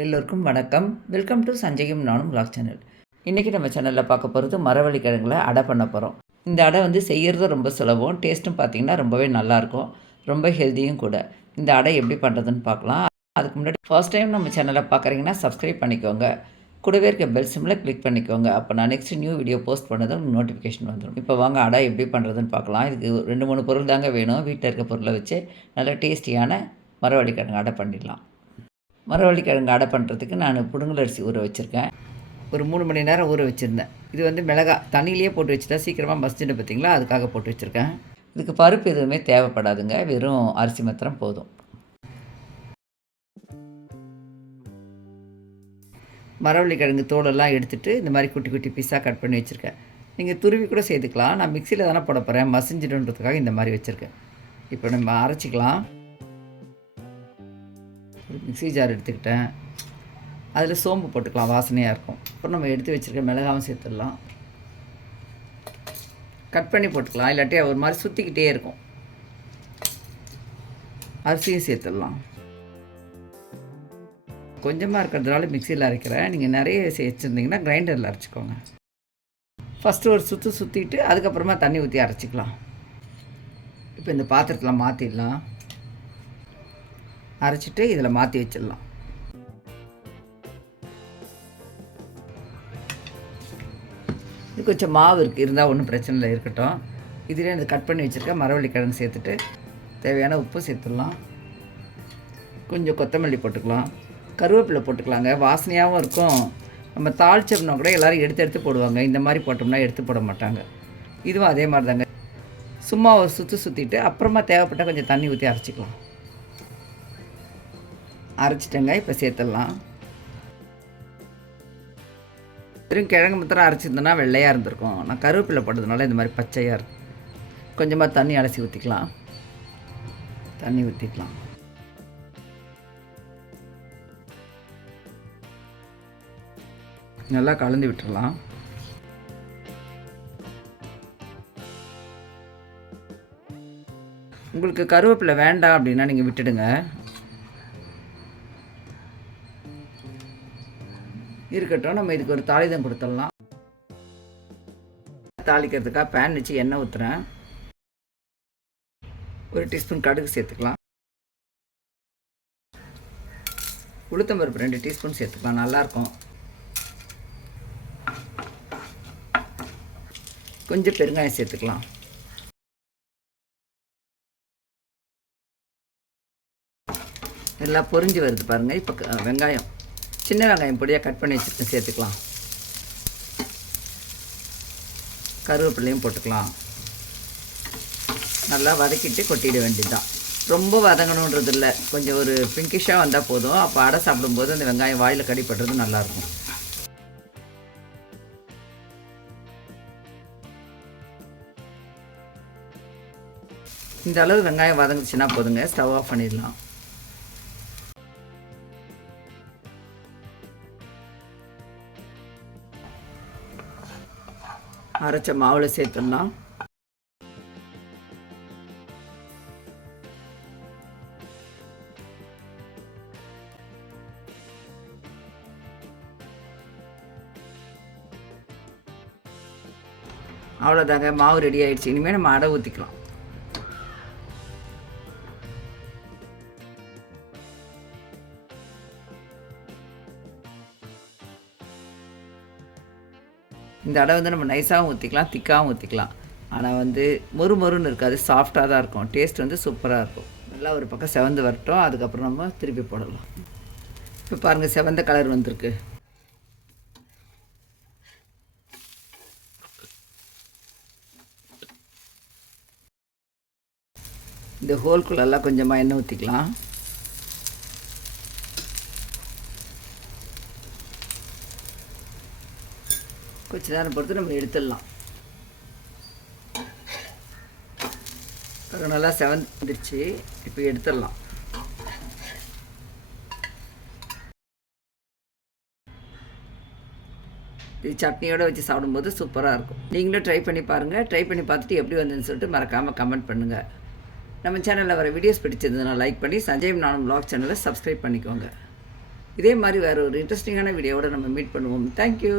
எல்லோருக்கும் வணக்கம். Welcome to சஞ்சயும் நானும் விலாக் சேனல். இன்றைக்கி நம்ம சேனலில் பார்க்க போகிறது மரவள்ளி கிழங்குல அடை பண்ண போகிறோம். இந்த அடை செய்கிறது ரொம்ப சுலபம். டேஸ்ட்டும் பார்த்திங்கன்னா ரொம்பவே நல்லாயிருக்கும். ரொம்ப ஹெல்த்தியும் கூட. இந்த அடை எப்படி பண்ணுறதுன்னு பார்க்கலாம். அதுக்கு முன்னாடி ஃபர்ஸ்ட் டைம் நம்ம சேனலை பார்க்குறீங்கன்னா சப்ஸ்கிரைப் பண்ணிக்கோங்க. கூடவே இருக்க பெல் சிம்மில் கிளிக் பண்ணிக்கோங்க. அப்போ நான் நெக்ஸ்ட் நியூ வீடியோ போஸ்ட் பண்ணதும் நோட்டிஃபிகேஷன் வந்துடும். இப்போ வாங்க அடை எப்படி பண்ணுறதுன்னு பார்க்கலாம். இதுக்கு 2-3 பொருள் தாங்க வேணும். வீட்டில் இருக்க பொருளை வச்சு நல்ல டேஸ்டியான மரவள்ளி கிழங்கு அடை பண்ணிடலாம். மரவள்ளி கிழங்கு அடை பண்ணுறதுக்கு நான் புடுங்கல் அரிசி ஊற வச்சுருக்கேன். ஒரு 3 மணி நேரம் ஊற வச்சுருந்தேன். இது மிளகா தண்ணியிலேயே போட்டு வச்சுட்டா சீக்கிரமாக மசிச்சுட்டு பார்த்திங்களா, அதுக்காக போட்டு வச்சுருக்கேன். இதுக்கு பருப்பு எதுவுமே தேவைப்படாதுங்க. வெறும் அரிசி மாத்திரம் போதும். மரவள்ளி கிழங்கு தோலெல்லாம் எடுத்துகிட்டு இந்த மாதிரி குட்டி குட்டி பீஸாக கட் பண்ணி வச்சுருக்கேன். நீங்கள் துருவி கூட சேர்த்துக்கலாம். நான் மிக்சியில் தானே போட போகிறேன், மசிஞ்சிடுன்றதுக்காக இந்த மாதிரி வச்சுருக்கேன். இப்போ நம்ம அரைச்சிக்கலாம். மிக்ஸி ஜார் எடுத்துக்கிட்டேன். அதில் சோம்பு போட்டுக்கலாம், வாசனையாக இருக்கும். அப்புறம் நம்ம எடுத்து வச்சுருக்க மிளகாவும் சேர்த்துடலாம். கட் பண்ணி போட்டுக்கலாம், இல்லாட்டி ஒரு மாதிரி சுற்றிக்கிட்டே இருக்கும். அரிசியும் சேர்த்துடலாம். கொஞ்சமாக இருக்கிறதுனால மிக்சியில் அரைக்கிறேன். நீங்கள் நிறைய வச்சுருந்தீங்கன்னா கிரைண்டரில் அரைச்சிக்கோங்க. ஃபஸ்ட்டு ஒரு சுற்றிட்டு அதுக்கப்புறமா தண்ணி ஊற்றி அரைச்சிக்கலாம். இப்போ இந்த பாத்திரத்தில் மாற்றிடலாம். அரைச்சிட்டு இதில் மாற்றி வச்சிடலாம். இது கொஞ்சம் மாவு இருக்குது, இருந்தால் ஒன்றும் பிரச்சனை இல்லை, இருக்கட்டும். இதிலே இந்த கட் பண்ணி வச்சுருக்க மரவள்ளி கிழங்கு சேர்த்துட்டு தேவையான உப்பு சேர்த்துடலாம். கொஞ்சம் கொத்தமல்லி போட்டுக்கலாம். கருவேப்பிலை போட்டுக்கலாங்க, வாசனையாகவும் இருக்கும். நம்ம தாளிச்சோம்னா கூட எல்லோரும் எடுத்து போடுவாங்க. இந்த மாதிரி போட்டோம்னா எடுத்து போட மாட்டாங்க. இதுவும் அதே மாதிரி தாங்க. சும்மா ஒரு சுற்றிட்டு அப்புறமா தேவைப்பட்டால் கொஞ்சம் தண்ணி ஊற்றி அரைச்சிக்கலாம். அரைச்சிட்டேங்க. இப்போ சேர்த்துடலாம். வெறும் கிழங்கு மாத்திரம் அரைச்சிருந்தோன்னா வெள்ளையாக இருந்திருக்கும். நான் கருவேப்பிலை போட்டதுனால இந்த மாதிரி பச்சையாக இருக்கும். கொஞ்சமாக தண்ணி அலசி ஊற்றிக்கலாம். தண்ணி ஊற்றிக்கலாம். நல்லா கலந்து விட்டுடலாம். உங்களுக்கு கருவேப்பிலை வேண்டாம் அப்படின்னா நீங்கள் விட்டுடுங்க. இருக்கட்டும். நம்ம இதுக்கு ஒரு தாளிதம் கொடுத்துடலாம். தாளிக்கிறதுக்காக பேன் வச்சு எண்ணெய் ஊற்றுறேன். 1 டீஸ்பூன் கடுகு சேர்த்துக்கலாம். உளுத்தம்பருப்பு 2 டீஸ்பூன் சேர்த்துக்கலாம், நல்லாயிருக்கும். கொஞ்சம் பெருங்காயம் சேர்த்துக்கலாம். எல்லாம் பொரிஞ்சு வருது பாருங்கள். இப்போ வெங்காயம், சின்ன வெங்காயம் பொடியாக கட் பண்ணி வச்சுட்டு சேர்த்துக்கலாம். கருவேப்பிலையும் போட்டுக்கலாம். நல்லா வதக்கிட்டு கொட்டிட வேண்டியதுதான். ரொம்ப வதங்கணுன்றது இல்லை, கொஞ்சம் ஒரு பிங்கிஷாக வந்தால் போதும். அப்போ அடை சாப்பிடும்போது அந்த வெங்காயம் வாயில் கடிப்படுறது நல்லாயிருக்கும். இந்த அளவு வெங்காயம் வதங்குச்சுன்னா போதுங்க, ஸ்டவ் ஆஃப் பண்ணிடலாம். அரைச்ச மாவில் சேர்த்துடலாம். அவ்வளோதாங்க, மாவு ரெடி ஆகிடுச்சு. இனிமேல் நம்ம அடை ஊற்றிக்கலாம். இந்த அடை நம்ம நைஸாகவும் ஊற்றிக்கலாம், திக்காகவும் ஊற்றிக்கலாம். ஆனால் மொறுன்னு இருக்காது, சாஃப்டாக தான் இருக்கும். டேஸ்ட் சூப்பராக இருக்கும். நல்லா ஒரு பக்கம் செவந்து வரட்டும், அதுக்கப்புறம் நம்ம திருப்பி போடலாம். இப்போ பாருங்கள், செவந்த கலர் வந்திருக்கு. இந்த ஹோல்குள்ளெல்லாம் கொஞ்சமாக எண்ணெய் ஊற்றிக்கலாம். கொஞ்ச நேரம் பொறுத்து நம்ம எடுத்துடலாம். நல்லா செவந்துருச்சு. இப்போ எடுத்துடலாம். இது சட்னியோடு வச்சு சாப்பிடும்போது சூப்பராக இருக்கும். நீங்களும் ட்ரை பண்ணி பாருங்கள். ட்ரை பண்ணி பார்த்துட்டு எப்படி வந்ததுன்னு சொல்லிட்டு மறக்காமல் கமெண்ட் பண்ணுங்கள். நம்ம சேனலில் வர வீடியோஸ் பிடிச்சிருந்ததுன்னா லைக் பண்ணி சஞ்சயும் நானும் விலாக் சேனலை சப்ஸ்கிரைப் பண்ணிக்கோங்க. இதே மாதிரி வேறு ஒரு இன்ட்ரெஸ்டிங்கான வீடியோவோட நம்ம மீட் பண்ணுவோம். தேங்க்யூ.